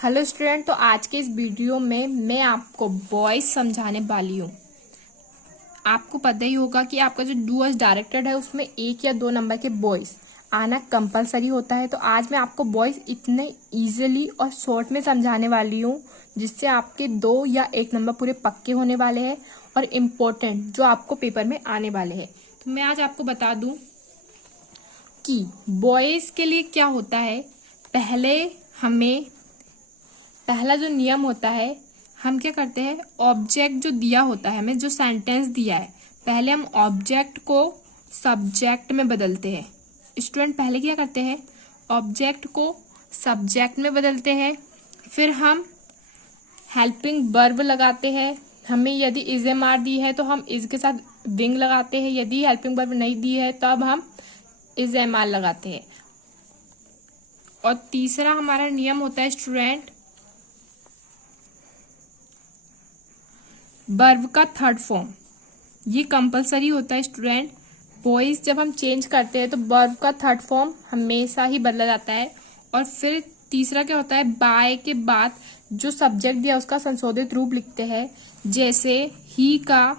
Hello student, तो आज के इस वीडियो में मैं आपको बॉयज समझाने वाली हूँ। आपको पता ही होगा कि आपका जो डूअर्स डायरेक्टेड है उसमें 1 या 2 नंबर के बॉयज आना कंपलसरी होता है। तो आज मैं आपको बॉयज इतने इजीली और शॉर्ट में समझाने वाली हूँ जिससे आपके 2 या 1 नंबर पूरे पक्के होने वाले हैं और इम्पोर्टेंट जो आपको पेपर में आने वाले हैं। तो मैं आज आपको बता दूँ कि बॉयज के लिए क्या होता है। पहला जो नियम होता है, हम क्या करते हैं, ऑब्जेक्ट जो दिया होता है हमें, जो सेंटेंस दिया है, पहले हम ऑब्जेक्ट को सब्जेक्ट में बदलते हैं। स्टूडेंट पहले क्या करते हैं, ऑब्जेक्ट को सब्जेक्ट में बदलते हैं। फिर हम हेल्पिंग वर्ब लगाते हैं। हमें यदि इज एम आर दी है तो हम इज के साथ विंग लगाते हैं। यदि हेल्पिंग वर्ब नहीं दी है तब हम इज एम आर लगाते हैं। और तीसरा हमारा नियम होता है स्टूडेंट, वर्ब का थर्ड फॉर्म। ये कंपलसरी होता है स्टूडेंट। वॉइस जब हम चेंज करते हैं तो वर्ब का थर्ड फॉर्म हमेशा ही बदला जाता है। और फिर तीसरा क्या होता है, बाय के बाद जो सब्जेक्ट दिया उसका संशोधित रूप लिखते हैं। जैसे ही का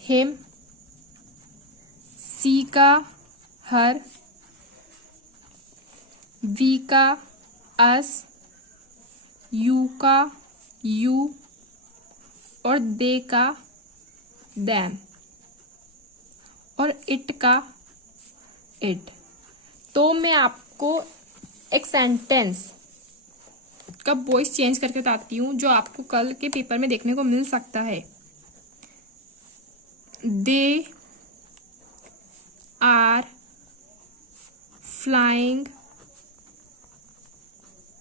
हिम, सी का हर, वी का अस, यू का यू और दे का दैम और इट का इट। तो मैं आपको एक सेंटेंस का वॉइस चेंज करके बताती हूँ जो आपको कल के पेपर में देखने को मिल सकता है। They are flying.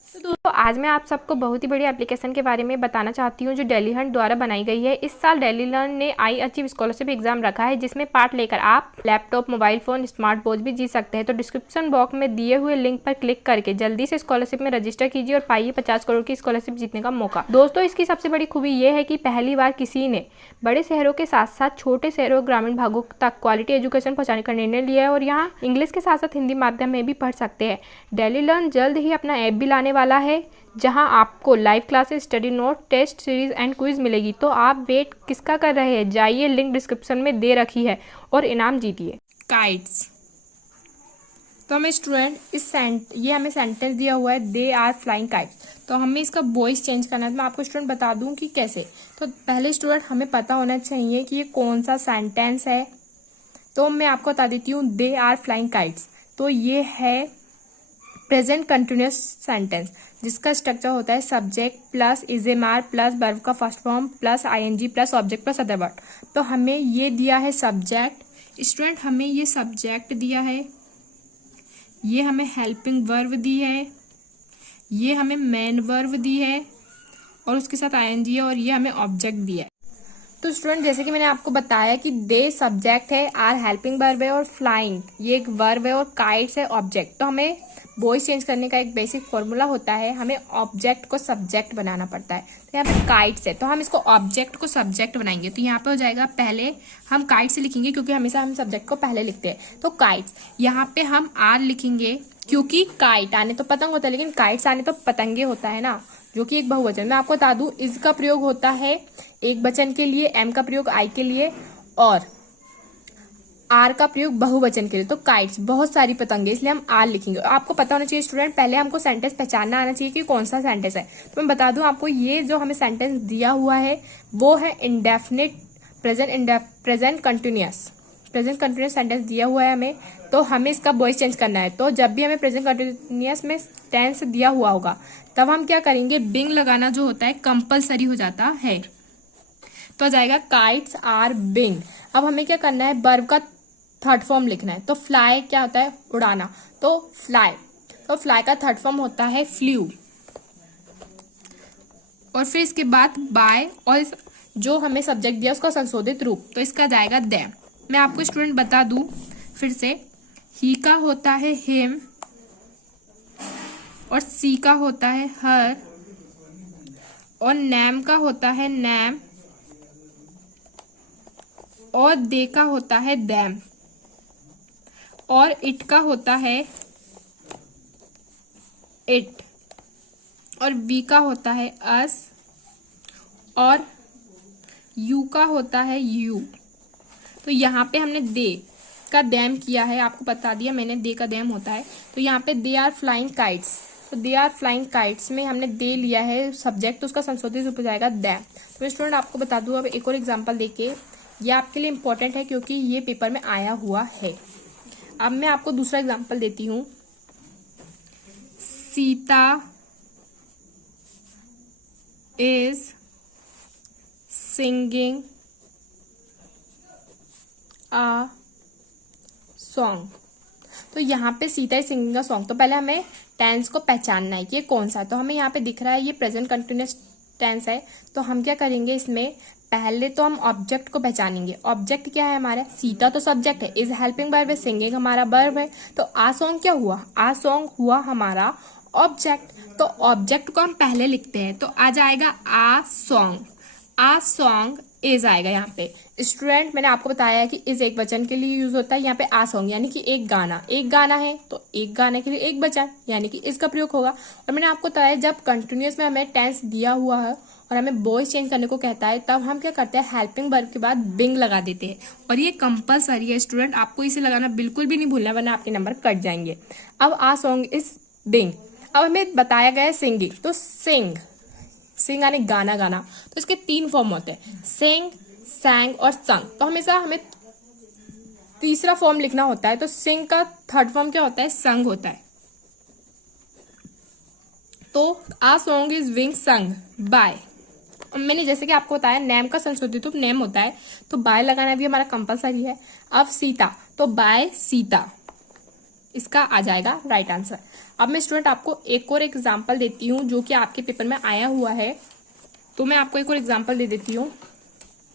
तो दोस्तों आज मैं आप सबको बहुत ही बड़ी एप्लीकेशन के बारे में बताना चाहती हूँ जो डेली हंट द्वारा बनाई गई है। इस साल डेली लर्न ने आई अचीव स्कॉलरशिप एग्जाम रखा है जिसमें पार्ट लेकर आप laptop, mobile phone, smart watch भी जीत सकते हैं। तो डिस्क्रिप्शन बॉक्स में दिए हुए लिंक पर क्लिक करके जल्दी से स्कॉलरशिप में रजिस्टर कीजिए और पाइए 50 करोड़ की स्कॉलरशिप जीतने का मौका। दोस्तों इसकी सबसे बड़ी खूबी ये है कि पहली बार किसी ने बड़े शहरों के साथ साथ छोटे शहरों, ग्रामीण भागों तक क्वालिटी एजुकेशन पहुंचाने का निर्णय लिया है और यहाँ इंग्लिश के साथ साथ हिंदी माध्यम में भी पढ़ सकते हैं। डेली लर्न जल्द ही अपना ऐप भी लाने वाला है जहां आपको live classes, study note, test series and quiz मिलेगी। तो आप वेट किसका कर रहे हैं, जाइए, लिंक डिस्क्रिप्शन में दे रखी है और इनाम जीतिए। काइट्स। तो हमें स्टूडेंट ये हमें सेंटेंस दिया हुआ है, दे आर फ्लाइंग काइट्स। तो हमें इसका वॉइस चेंज करना है। तो मैं आपको स्टूडेंट बता दूं कि कैसे। तो पहले स्टूडेंट हमें पता होना चाहिए कि ये कौन सा सेंटेंस है। तो मैं आपको बता देती हूँ, दे आर फ्लाइंग काइट्स। तो ये है प्रेजेंट कंटिन्यूअस सेंटेंस जिसका स्ट्रक्चर होता है subject plus is am are plus verb का first form plus ING plus object plus other word. तो हमें ये दिया है सब्जेक्ट। स्टूडेंट हमें ये सब्जेक्ट दिया है, ये हमें हेल्पिंग वर्ब दी है, ये हमें मेन वर्ब दी है और उसके साथ आईएनजी है और ये हमें ऑब्जेक्ट दिया है। तो स्टूडेंट जैसे कि मैंने आपको बताया कि दे सब्जेक्ट है, आर हेल्पिंग वर्ब है और फ्लाइंग ये एक वर्ब है और काइट्स है ऑब्जेक्ट। तो हमें वॉइस चेंज करने का एक बेसिक फॉर्मूला होता है, हमें ऑब्जेक्ट को सब्जेक्ट बनाना पड़ता है। तो यहाँ पे काइट्स है तो हम इसको ऑब्जेक्ट को सब्जेक्ट बनाएंगे। तो यहाँ पे हो जाएगा, पहले हम काइट से लिखेंगे क्योंकि हमेशा हम सब्जेक्ट को पहले लिखते हैं। तो काइट्स, यहाँ पे हम आर लिखेंगे क्योंकि काइट आने तो पतंग होता है लेकिन काइट्स आने तो पतंगे होता है ना, जो कि एक बहुवचन। मैं आपको बता दूं, इज का प्रयोग होता है एक वचन के लिए, एम का प्रयोग आई के लिए और आर का प्रयोग बहुवचन के लिए। तो काइट्स बहुत सारी पतंगे, इसलिए हम आर लिखेंगे। आपको पता होना चाहिए स्टूडेंट, पहले हमको सेंटेंस पहचानना आना चाहिए कि कौन सा सेंटेंस है। तो मैं बता दूं आपको, ये जो हमें सेंटेंस दिया हुआ है वो है इंडेफिनिट प्रेजेंट कंटिन्यूअस सेंटेंस दिया हुआ है हमें। तो हमें इसका वॉइस चेंज करना है। तो जब भी हमें प्रेजेंट कंटिन्यूअस में टेंस दिया हुआ होगा तब हम क्या करेंगे, बिंग लगाना जो होता है कंपलसरी हो जाता है। तो आ जाएगा काइट्स आर बिंग। अब हमें क्या करना है, वर्ब का थर्ड फॉर्म लिखना है। तो फ्लाई क्या होता है, उड़ाना। तो फ्लाई का थर्ड फॉर्म होता है फ्लू। और फिर इसके बाद बाय और जो हमें सब्जेक्ट दिया उसका संशोधित रूप, तो इसका जाएगा दैम। मैं आपको स्टूडेंट बता दूं फिर से, ही का होता है हिम और सी का होता है हर और नैम का होता है नैम और दे का होता है दैम और इट का होता है इट। और वी का होता है अस, और यू का होता है यू। तो यहाँ पे हमने दे का दैम किया है, आपको बता दिया मैंने दे का दैम होता है। तो यहाँ पे दे आर फ्लाइंग काइट्स, तो दे आर फ्लाइंग काइट्स में हमने दे लिया है सब्जेक्ट, तो उसका संशोधित रूप हो जाएगा दैम। तो मैं स्टूडेंट आपको बता दूँ अब एक और एग्जाम्पल देके, ये आपके लिए इंपॉर्टेंट है क्योंकि ये पेपर में आया हुआ है। अब मैं आपको दूसरा एग्जाम्पल देती हूँ। Sita is singing a song. तो यहाँ पे Sita is singing a song, तो पहले हमें टेंस को पहचानना है कि ये कौन सा है। तो हमें यहाँ पे दिख रहा है ये प्रेजेंट कंटिन्यूअस टेंस है। तो हम क्या करेंगे, इसमें पहले तो हम ऑब्जेक्ट को पहचानेंगे। ऑब्जेक्ट क्या है हमारा, सीता तो सब्जेक्ट है, इज हेल्पिंग वर्ब है, सिंगिंग हमारा वर्ब है। तो आ सॉन्ग क्या हुआ, आ सॉन्ग हुआ हमारा ऑब्जेक्ट। तो ऑब्जेक्ट को हम पहले लिखते हैं, तो आ जाएगा आ सॉन्ग। आ सॉन्ग इज आएगा यहाँ पे। स्टूडेंट मैंने आपको बताया है कि इज एक वचन के लिए यूज होता है, यहाँ पे आ सॉन्ग यानी कि एक गाना, एक गाना है तो एक गाने के लिए एक वचन यानी कि इसका प्रयोग होगा। और मैंने आपको बताया जब कंटिन्यूअस में हमें टेंस दिया हुआ है और हमें वॉइस चेंज करने को कहता है, तब हम क्या करते हैं, हेल्पिंग वर्ब के बाद बिंग लगा देते हैं। और ये कंपलसरी है स्टूडेंट, आपको इसे लगाना बिल्कुल भी नहीं भूलना वरना आपके नंबर कट जाएंगे। अब आ सॉन्ग इज बिंग। अब हमें बताया गया है सिंगिंग, तो सिंग, सिंग यानी गाना गाना। तो इसके 3 फॉर्म होते हैं, सिंग, सैंग और संग। तो हमेशा हमें तीसरा फॉर्म लिखना होता है। तो सिंग का थर्ड फॉर्म क्या होता है, संग होता है। तो आ song is being sung by. मैंने जैसे कि आपको बताया नेम का संशोधित रूप नेम होता है, तो बाय लगाना भी हमारा कंपलसरी है। अब सीता, तो बाय सीता इसका आ जाएगा राइट आंसर। अब मैं स्टूडेंट आपको एक और एग्जांपल देती हूँ जो कि आपके पेपर में आया हुआ है। तो मैं आपको एक और एग्जांपल दे देती हूँ।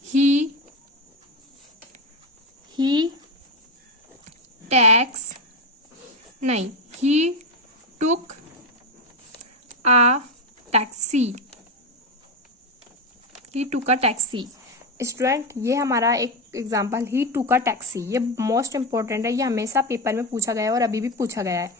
ही टैक्स नहीं, he took a taxi, he took a taxi. Student ये हमारा एक एग्जांपल, ही टुक अ टैक्सी, ये मोस्ट इंपॉर्टेंट है, ये हमेशा पेपर में पूछा गया है और अभी भी पूछा गया है।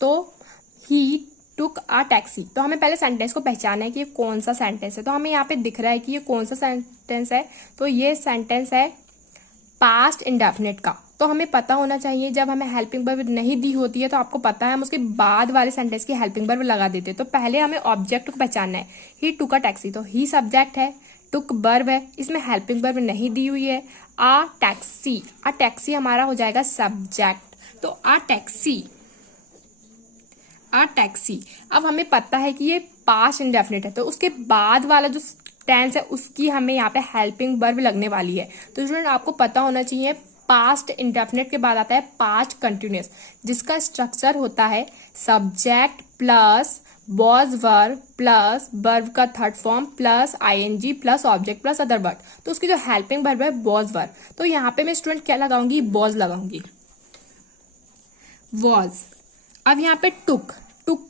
तो ही टुक अ टैक्सी, तो हमें पहले सेंटेंस को पहचाना है कि ये कौन सा सेंटेंस है। तो हमें यहाँ पे दिख रहा है कि ये कौन सा सेंटेंस है, तो ये सेंटेंस है पास्ट इंडेफिनिट का। तो हमें पता होना चाहिए जब हमें हेल्पिंग वर्ब नहीं दी होती है तो आपको पता है हम उसके बाद वाले सेंटेंस की हेल्पिंग वर्ब लगा देते हैं। तो पहले हमें ऑब्जेक्ट को पहचानना है। ही टुक अ टैक्सी, तो ही सब्जेक्ट है, टुक वर्ब है, इसमें हेल्पिंग वर्ब नहीं दी हुई है। आ टैक्सी हमारा हो जाएगा सब्जेक्ट। तो आ टैक्सी। अब हमें पता है कि ये पास्ट इंडेफिनिट है, तो उसके बाद वाला जो टेंस है उसकी हमें यहाँ पे हेल्पिंग वर्ब लगने वाली है। तो स्टूडेंट आपको पता होना चाहिए पास्ट इंडेफिनिट के बाद आता है पास्ट कंटिन्यूअस, जिसका स्ट्रक्चर होता है subject plus was verb plus verb का third form plus ING plus object plus other verb. तो उसकी जो हेल्पिंग वर्ब है वॉज वर्ब। तो यहाँ पे मैं स्टूडेंट क्या लगाऊंगी, वॉज लगाऊंगी, वॉज। अब यहाँ पे टुक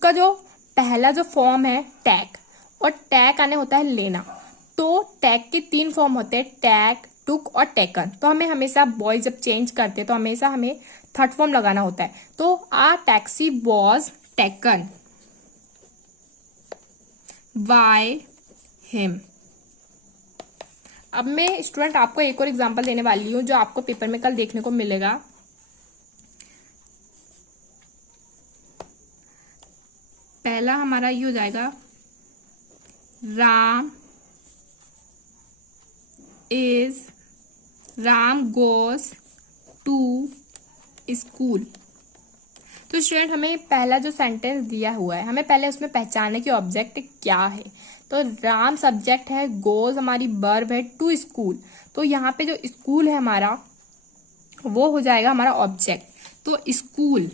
का जो पहला जो फॉर्म है टैग, और टैग आने होता है लेना। तो टैग के 3 फॉर्म होते हैं, टैग, टुक और टेकन। तो हमें हमेशा बॉयज जब चेंज करते हैं तो हमेशा हमें थर्ड फॉर्म लगाना होता है। तो a taxi was taken by him. अब मैं स्टूडेंट आपको एक और एग्जांपल देने वाली हूँ जो आपको पेपर में कल देखने को मिलेगा। पहला हमारा ये हो जाएगा, राम गोज टू स्कूल। तो स्टूडेंट हमें पहला जो सेंटेंस दिया हुआ है हमें पहले उसमें पहचानने की ऑब्जेक्ट क्या है। तो राम सब्जेक्ट है, गोज हमारी वर्ब है, टू स्कूल। तो यहाँ पे जो स्कूल है हमारा वो हो जाएगा हमारा ऑब्जेक्ट। तो स्कूल,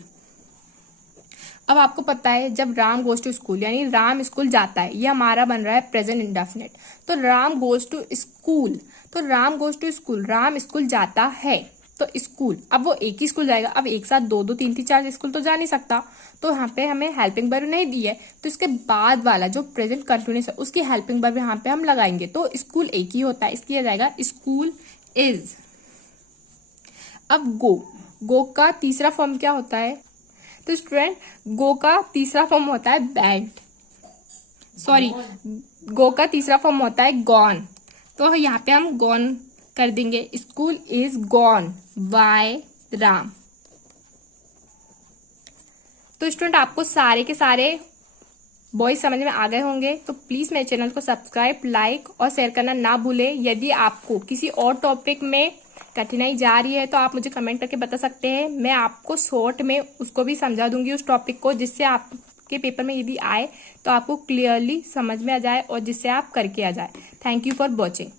अब आपको पता है जब राम गोज टू स्कूल यानी राम स्कूल जाता है, ये हमारा बन रहा है प्रेजेंट इंडेफिनिट। तो राम गोज टू स्कूल, तो Ram goes to school, Ram school जाता है। तो स्कूल, अब वो एक ही स्कूल जाएगा, अब एक साथ 2 2 3 3 4 स्कूल तो जा नहीं सकता। तो यहाँ पे हमें हेल्पिंग वर्ब नहीं दी है, तो इसके बाद वाला जो प्रेजेंट कंटिन्यूअस है उसकी हेल्पिंग वर्ब यहाँ पे हम लगाएंगे। तो स्कूल एक ही होता है, इसलिए जाएगा स्कूल इज। अब गो का तीसरा फॉर्म क्या होता है, तो स्टूडेंट गो का तीसरा फॉर्म होता है वेंट। सॉरी, गो का तीसरा फॉर्म होता है गॉन। तो यहाँ पे हम गॉन कर देंगे। School is gone by Ram. तो स्टूडेंट आपको सारे के सारे बॉयज समझ में आ गए होंगे। तो प्लीज मेरे चैनल को सब्सक्राइब, लाइक और शेयर करना ना भूलें। यदि आपको किसी और टॉपिक में कठिनाई जा रही है तो आप मुझे कमेंट करके बता सकते हैं। मैं आपको शॉर्ट में उसको भी समझा दूंगी उस टॉपिक को, जिससे आपके पेपर में यदि आए तो आपको क्लियरली समझ में आ जाए और जिससे आप करके आ जाए। Thank you for watching.